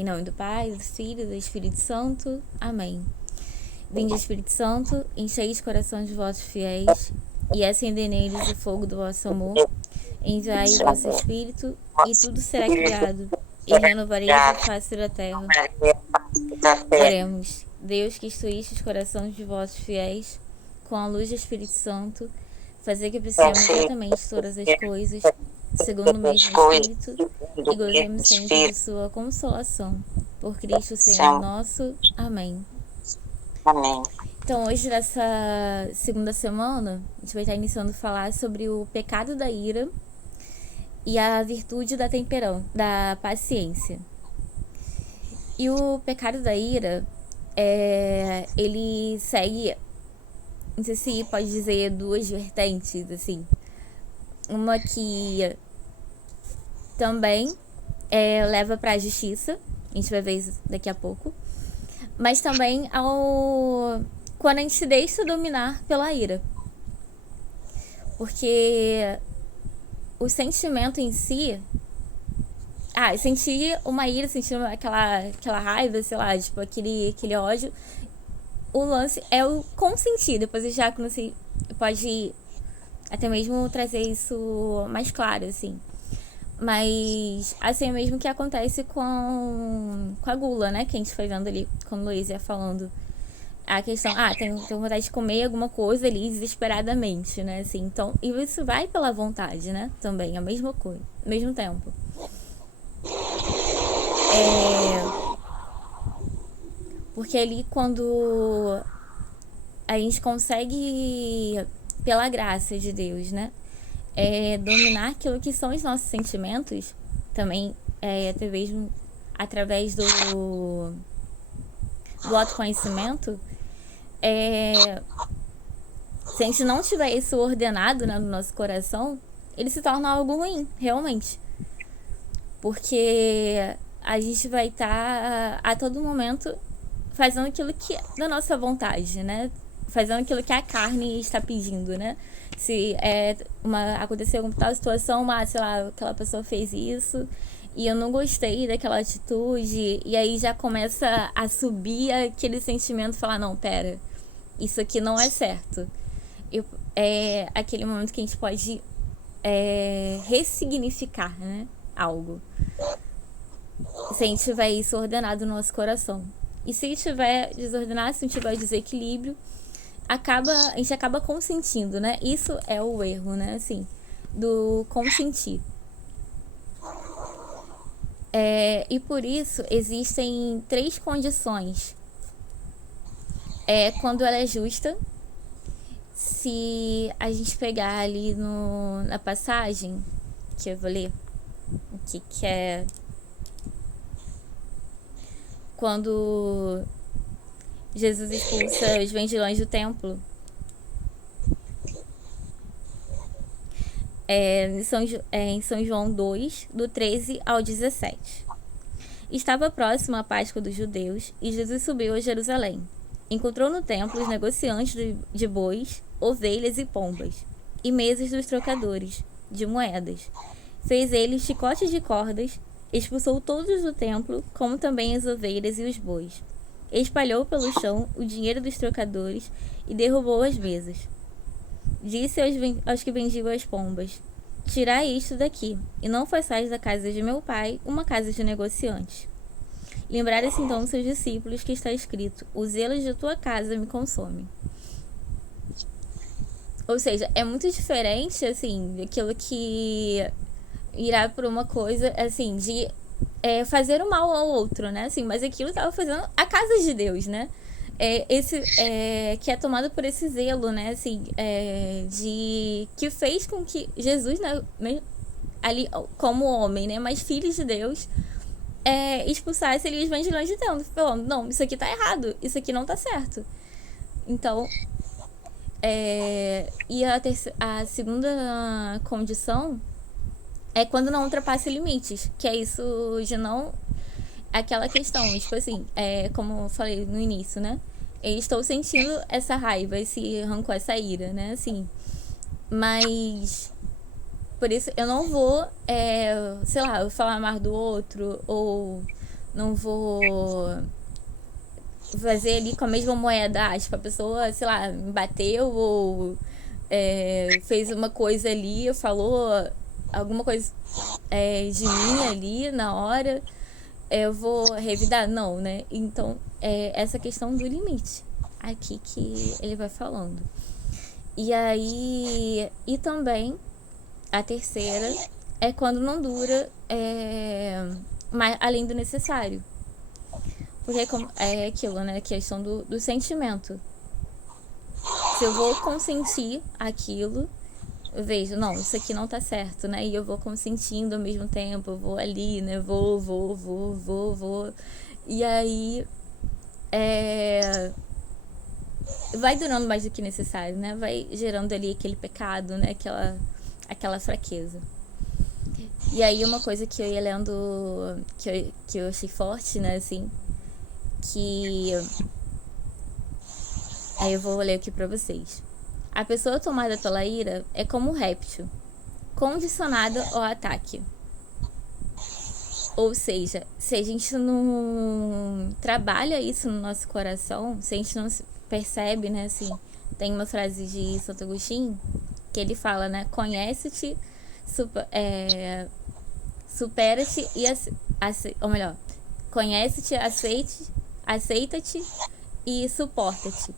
Em nome do Pai, do Filho e do Espírito Santo. Amém. Vinde, Espírito Santo, enchei os corações de vossos fiéis e acendei neles o fogo do vosso amor. Enviai o vosso Espírito e tudo será criado e renovareis a face da terra. Oremos. Deus, que instruíste os corações de vossos fiéis com a luz do Espírito Santo, fazer que apreciemos exatamente todas as coisas segundo o mesmo Espírito e gozemos sempre de sua consolação. Por Cristo Senhor nosso. Amém. Amém. Então, hoje, nessa segunda semana, a gente vai estar iniciando a falar sobre o pecado da ira e a virtude da temperança, da paciência. E o pecado da ira, ele segue, não sei se pode dizer, duas vertentes, assim. Uma que também leva para a justiça, a gente vai ver isso daqui a pouco, mas também quando a gente se deixa dominar pela ira. Porque o sentimento em si, sentir uma ira, sentir aquela raiva, sei lá, tipo, aquele ódio, o lance é o consentir. Depois o diácono pode até mesmo trazer isso mais claro, assim. Mas assim mesmo que acontece com a gula, né? Que a gente foi vendo ali, como o Luiz ia falando. A questão, tem vontade de comer alguma coisa ali desesperadamente, né? Assim, então, e isso vai pela vontade, né? Também, a mesma coisa, ao mesmo tempo. Porque ali quando a gente consegue, pela graça de Deus, né? Dominar aquilo que são os nossos sentimentos, também até mesmo através do autoconhecimento, se a gente não tiver isso ordenado, né, no nosso coração, ele se torna algo ruim, realmente. Porque a gente vai estar a todo momento fazendo aquilo que é da nossa vontade, né? Fazendo aquilo que a carne está pedindo, né? Se aconteceu alguma tal situação, sei lá, aquela pessoa fez isso e eu não gostei daquela atitude, e aí já começa a subir aquele sentimento, falar, não, pera, isso aqui não é certo. É aquele momento que a gente pode ressignificar, né, algo. Se a gente tiver isso ordenado no nosso coração. E se estiver desordenado, se não tiver desequilíbrio, a gente acaba consentindo, né? Isso é o erro, né? Assim, do consentir. E por isso existem 3 condições. Quando ela é justa, se a gente pegar ali na passagem, que eu vou ler, que é quando Jesus expulsa os vendilhões do templo. Em São João 2, do 13 ao 17. Estava próximo a Páscoa dos judeus e Jesus subiu a Jerusalém. Encontrou no templo os negociantes de bois, ovelhas e pombas, e mesas dos trocadores de moedas. Fez eles chicotes de cordas, expulsou todos do templo, como também as ovelhas e os bois. Espalhou pelo chão o dinheiro dos trocadores e derrubou as mesas. Disse aos que vendiam as pombas: tirai isto daqui, e não façais da casa de meu pai uma casa de negociantes. Lembraram-se então seus discípulos que está escrito: o zelo de tua casa me consome. Ou seja, é muito diferente, assim, daquilo que irá por uma coisa, assim, de fazer o mal ao outro, né? Assim, mas aquilo estava fazendo a casa de Deus, né? Que é tomado por esse zelo, né? Assim, que fez com que Jesus, né, ali como homem, né, mas filho de Deus, expulsasse ali os vendilhões de templo, falando, não, isso aqui tá errado, isso aqui não tá certo. Então, e a segunda condição é quando não ultrapassa limites, que é isso de não... Aquela questão, tipo assim, como eu falei no início, né? Eu estou sentindo essa raiva, esse rancor, essa ira, né? Assim, mas por isso eu não vou, sei lá, falar mais do outro ou não vou fazer ali com a mesma moeda. Tipo, a pessoa, sei lá, me bateu ou fez uma coisa ali, falou alguma coisa de mim ali na hora, eu vou revidar? Não, né? Então, essa questão do limite aqui que ele vai falando. E aí, e também a terceira é quando não dura mais, além do necessário. Porque é aquilo, né? A questão do sentimento. Se eu vou consentir aquilo, eu vejo, não, isso aqui não tá certo, né? E eu vou consentindo ao mesmo tempo, eu vou ali, né? Vou. E aí, vai durando mais do que necessário, né? Vai gerando ali aquele pecado, né? Aquela fraqueza. E aí, uma coisa que eu ia lendo, que eu achei forte, né? Assim, que... Aí eu vou ler aqui pra vocês. A pessoa tomada pela ira é como um réptil, condicionada ao ataque. Ou seja, se a gente não trabalha isso no nosso coração, se a gente não percebe, né, assim, tem uma frase de Santo Agostinho que ele fala, né, conhece-te, supera-te e ou melhor, conhece-te, aceita-te e suporta-te.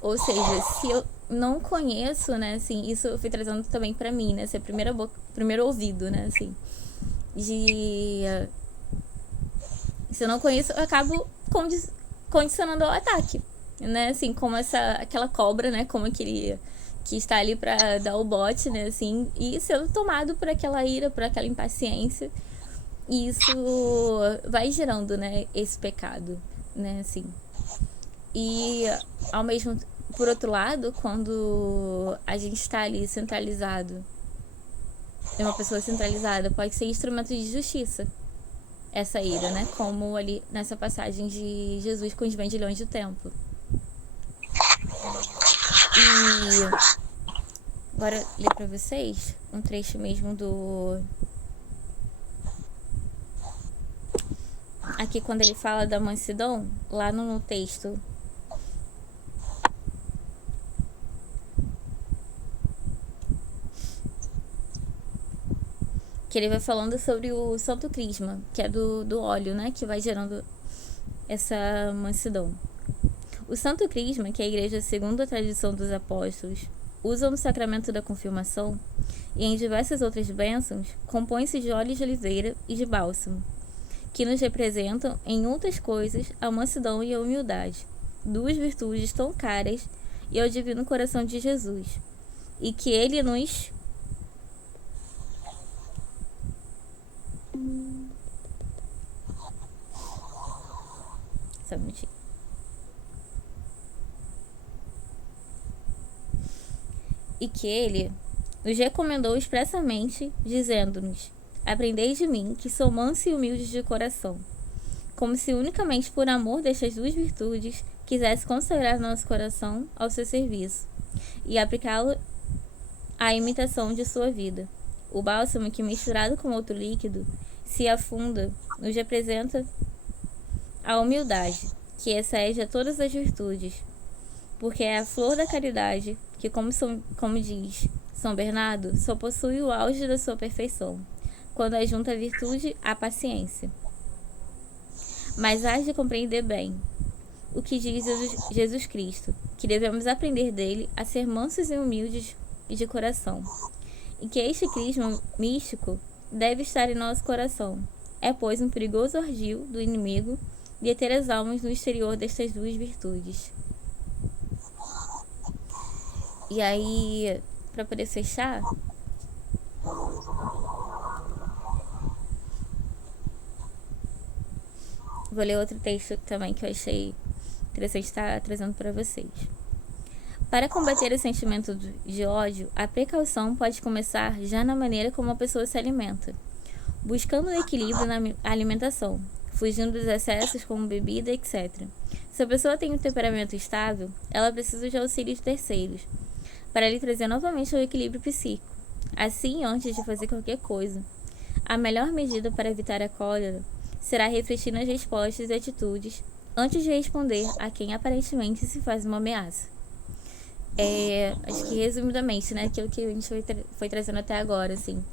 Ou seja, se eu não conheço, né, assim, isso eu fui trazendo também pra mim, né, esse é o primeiro ouvido, né, assim, se eu não conheço, eu acabo condicionando ao ataque, né, assim, como aquela cobra, né, como aquele que está ali pra dar o bote, né, assim, e sendo tomado por aquela ira, por aquela impaciência, e isso vai gerando, né, esse pecado, né, assim. E ao mesmo por outro lado, quando a gente está ali centralizado, uma pessoa centralizada pode ser instrumento de justiça, essa ira, né? Como ali nessa passagem de Jesus com os vendilhões do templo. E agora ler para vocês um trecho mesmo aqui quando ele fala da mansidão, lá no texto. Que ele vai falando sobre o Santo Crisma, que é do óleo, né? Que vai gerando essa mansidão. O Santo Crisma, que é a igreja segundo a tradição dos apóstolos, usa no sacramento da confirmação e em diversas outras bênçãos, compõe-se de óleo de oliveira e de bálsamo, que nos representam, em outras coisas, a mansidão e a humildade, duas virtudes tão caras e ao divino coração de Jesus, e que ele nos e que ele nos recomendou expressamente, dizendo-nos: aprendei de mim, que sou manso e humilde de coração, como se unicamente por amor destas duas virtudes quisesse consagrar nosso coração ao seu serviço e aplicá-lo à imitação de sua vida. O bálsamo, que misturado com outro líquido se afunda, nos representa a humildade, que excede a todas as virtudes, porque é a flor da caridade que, como diz São Bernardo, só possui o auge da sua perfeição, quando ajunta a virtude à paciência. Mas hás de compreender bem o que diz Jesus Cristo, que devemos aprender dele a ser mansos e humildes e de coração, e que este crisma místico deve estar em nosso coração. É, pois, um perigoso ardil do inimigo deter as almas no exterior destas duas virtudes. E aí, para poder fechar, vou ler outro texto também que eu achei interessante estar trazendo para vocês. Para combater o sentimento de ódio, a precaução pode começar já na maneira como a pessoa se alimenta, buscando o equilíbrio na alimentação, fugindo dos excessos como bebida, etc. Se a pessoa tem um temperamento estável, ela precisa de auxílio de terceiros, para lhe trazer novamente o equilíbrio psíquico. Assim, antes de fazer qualquer coisa, a melhor medida para evitar a cólera será refletir nas respostas e atitudes antes de responder a quem aparentemente se faz uma ameaça. Acho que resumidamente, né, aquilo que a gente foi trazendo até agora, assim,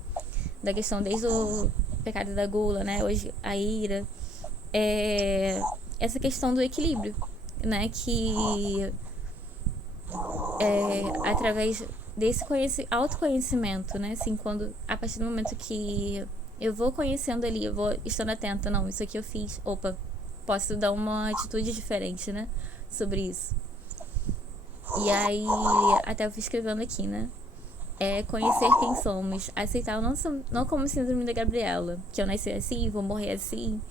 da questão desde o pecado da gula, né, hoje a ira, essa questão do equilíbrio, né, que através desse autoconhecimento, né, assim, quando a partir do momento que eu vou conhecendo ali, eu vou estando atenta, não, isso aqui eu fiz, opa, posso dar uma atitude diferente, né, sobre isso. E aí, até eu fui escrevendo aqui, né, conhecer quem somos, aceitar não como síndrome da Gabriela, que eu nasci assim, vou morrer assim,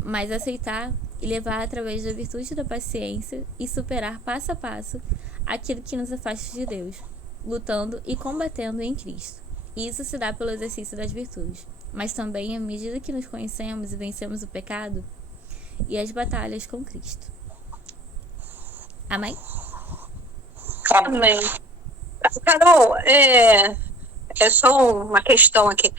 mas aceitar e levar através da virtude da paciência e superar passo a passo aquilo que nos afasta de Deus, lutando e combatendo em Cristo. E isso se dá pelo exercício das virtudes, mas também à medida que nos conhecemos e vencemos o pecado e as batalhas com Cristo. Amém? Amém. Carol, é só uma questão aqui.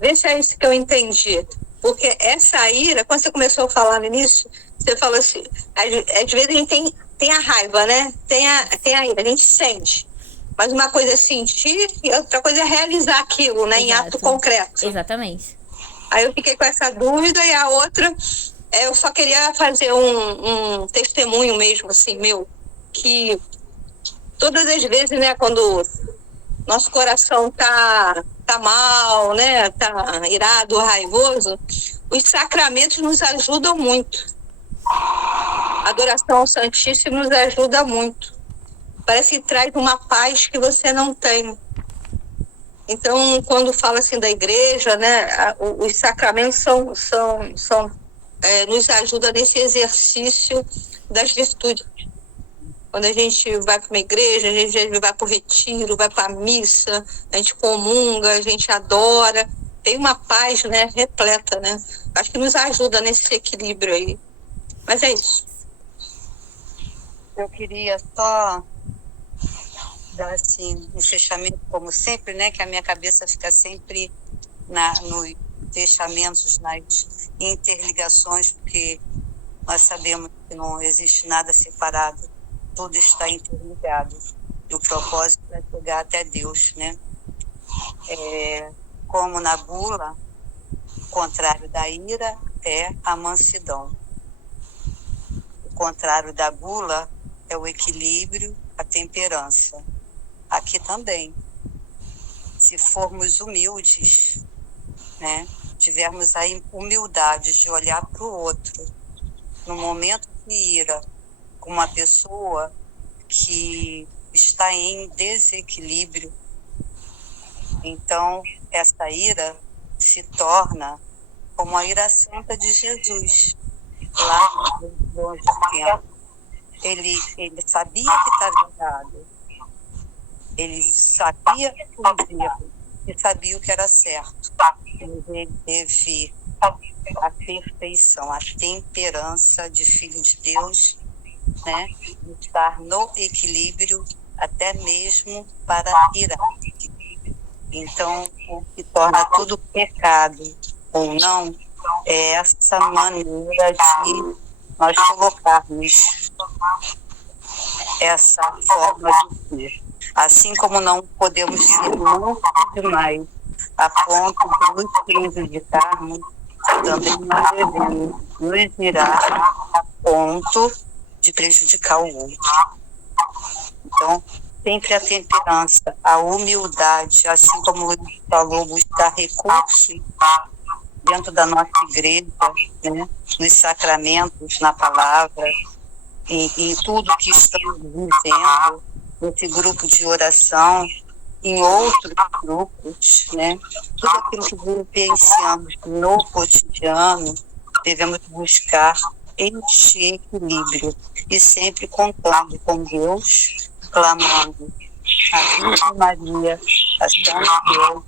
Vê se é isso que eu entendi. Porque essa ira, quando você começou a falar no início, você falou assim, às vezes a gente tem a raiva, né? Tem a ira, a gente sente. Mas uma coisa é sentir e outra coisa é realizar aquilo, né? Em ato concreto. Exatamente. Aí eu fiquei com essa dúvida e a outra, eu só queria fazer um testemunho mesmo, assim, meu, que todas as vezes, né, quando nosso coração tá mal, né, tá irado, raivoso, os sacramentos nos ajudam muito. A adoração ao Santíssimo nos ajuda muito. Parece que traz uma paz que você não tem. Então, quando fala assim da igreja, né, os sacramentos nos ajudam nesse exercício das virtudes. Quando a gente vai para uma igreja, a gente vai para o retiro, vai para a missa, a gente comunga, a gente adora. Tem uma paz, né, repleta, né? Acho que nos ajuda nesse equilíbrio aí. Mas é isso. Eu queria só dar, assim, um fechamento, como sempre, né? Que a minha cabeça fica sempre nos fechamentos, nas interligações, porque nós sabemos que não existe nada separado. Tudo está interligado e o propósito é chegar até Deus, né? Como na gula, o contrário da ira é a mansidão. O contrário da gula é o equilíbrio, a temperança. Aqui também, se formos humildes, né? Tivermos a humildade de olhar para o outro, no momento de ira, com uma pessoa que está em desequilíbrio, então essa ira se torna como a ira santa de Jesus. Lá longe do tempo, ele sabia que estava errado, ele sabia os erros e sabia o que era certo, mas ele teve a perfeição, a temperança de filho de Deus, né, estar no equilíbrio até mesmo para irar. Então, o que torna tudo pecado ou não é essa maneira de nós colocarmos essa forma de ser. Assim como não podemos ser muito demais a ponto de nos prejudicarmos, também nós devemos nos virar a ponto de prejudicar o outro. Então, sempre a temperança, a humildade, assim como ele falou, buscar recursos dentro da nossa igreja, né, nos sacramentos, na palavra, em tudo que estamos vivendo, nesse grupo de oração, em outros grupos, né, tudo aquilo que vivenciamos no cotidiano, devemos buscar este equilíbrio e sempre contando com Deus, clamando a Virgem Maria, a São Deus,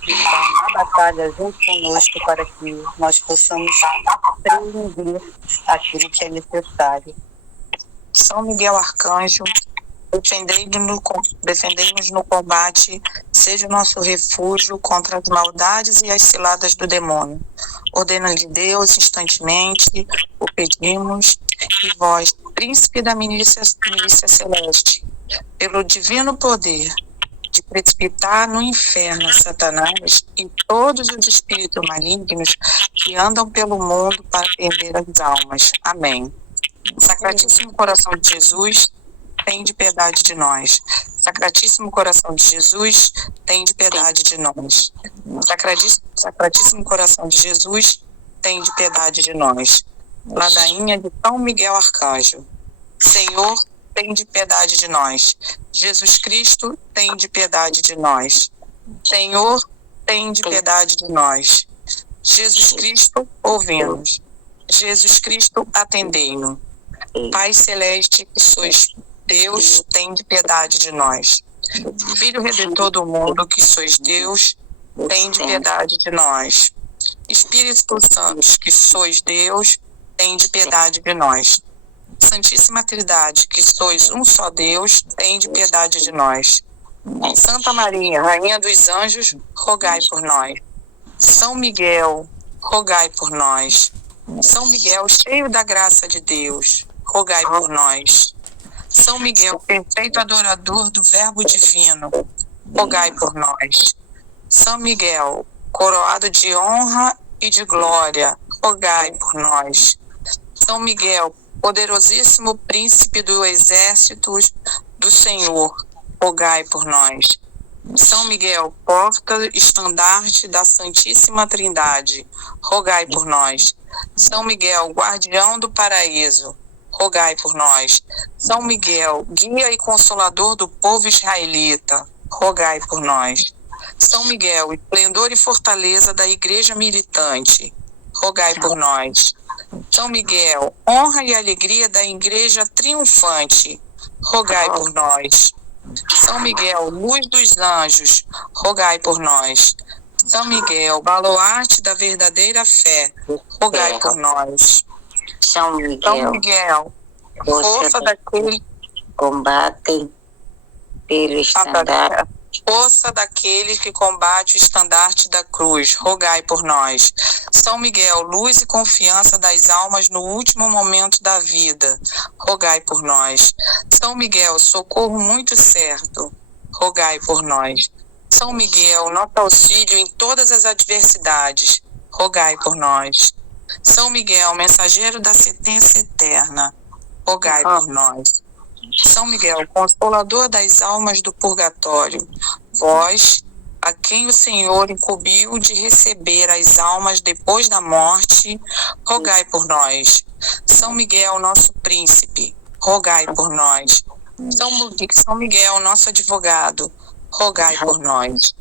que está na batalha junto conosco para que nós possamos aprender aquilo que é necessário. São Miguel Arcanjo, defendei-nos no combate, seja o nosso refúgio contra as maldades e as ciladas do demônio. Ordena-lhe Deus, instantemente, o pedimos, e vós, príncipe da milícia celeste, pelo divino poder de precipitar no inferno Satanás e todos os espíritos malignos que andam pelo mundo para perder as almas. Amém. Sacratíssimo coração de Jesus, tende piedade de nós. Sacratíssimo coração de Jesus, tende piedade de nós. Sacratíssimo coração de Jesus, tende piedade de nós. Ladainha de São Miguel Arcanjo. Senhor, tende piedade de nós. Jesus Cristo, tende piedade de nós. Senhor, tende piedade de nós. Jesus Cristo, ouvi-nos. Jesus Cristo, atendei-nos. Pai Celeste, que sois Deus, tende piedade de nós. Filho Redentor do mundo, que sois Deus, tende piedade de nós. Espírito Santo, que sois Deus, tende piedade de nós. Santíssima Trindade, que sois um só Deus, tende piedade de nós. Santa Maria, Rainha dos Anjos, rogai por nós. São Miguel, rogai por nós. São Miguel, cheio da graça de Deus, rogai por nós. São Miguel, perfeito adorador do Verbo Divino, rogai por nós. São Miguel, coroado de honra e de glória, rogai por nós. São Miguel, poderosíssimo príncipe do exército do Senhor, rogai por nós. São Miguel, porta-estandarte da Santíssima Trindade, rogai por nós. São Miguel, guardião do paraíso, rogai por nós. São Miguel, guia e consolador do povo israelita, rogai por nós. São Miguel, esplendor e fortaleza da igreja militante, rogai por nós. São Miguel, honra e alegria da igreja triunfante, rogai por nós. São Miguel, luz dos anjos, rogai por nós. São Miguel, baluarte da verdadeira fé, rogai por nós. São Miguel, força daquele combatem pelo estandarte. Força daquele que combate o estandarte da cruz, rogai por nós. São Miguel, luz e confiança das almas no último momento da vida, rogai por nós. São Miguel, socorro muito certo, rogai por nós. São Miguel, nosso auxílio em todas as adversidades, rogai por nós. São Miguel, mensageiro da sentença eterna, rogai por nós. São Miguel, consolador das almas do purgatório, vós, a quem o Senhor incumbiu de receber as almas depois da morte, rogai por nós. São Miguel, nosso príncipe, rogai por nós. São Miguel, nosso advogado, rogai por nós.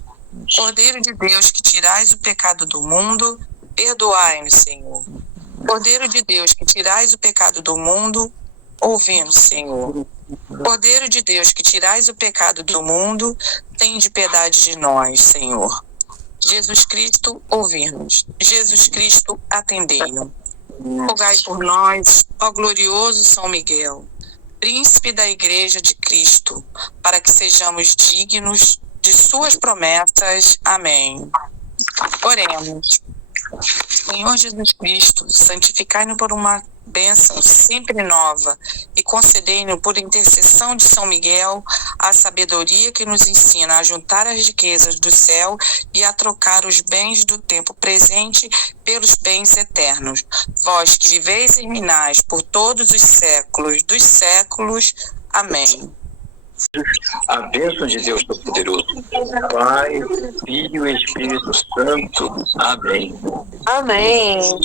Cordeiro de Deus, que tirais o pecado do mundo, perdoai-nos, Senhor. Cordeiro de Deus, que tirais o pecado do mundo, ouvi-nos, Senhor. Cordeiro de Deus, que tirais o pecado do mundo, tende piedade de nós, Senhor. Jesus Cristo, ouvi-nos. Jesus Cristo, atendei-nos. Rogai por nós, ó glorioso São Miguel, príncipe da Igreja de Cristo, para que sejamos dignos de suas promessas. Amém. Oremos. Senhor Jesus Cristo, santificai-nos por uma bênção sempre nova e concedei-nos por intercessão de São Miguel a sabedoria que nos ensina a juntar as riquezas do céu e a trocar os bens do tempo presente pelos bens eternos. Vós que viveis e reinais por todos os séculos dos séculos. Amém. A bênção de Deus Todo-Poderoso, Pai, Filho e Espírito Santo. Amém. Amém.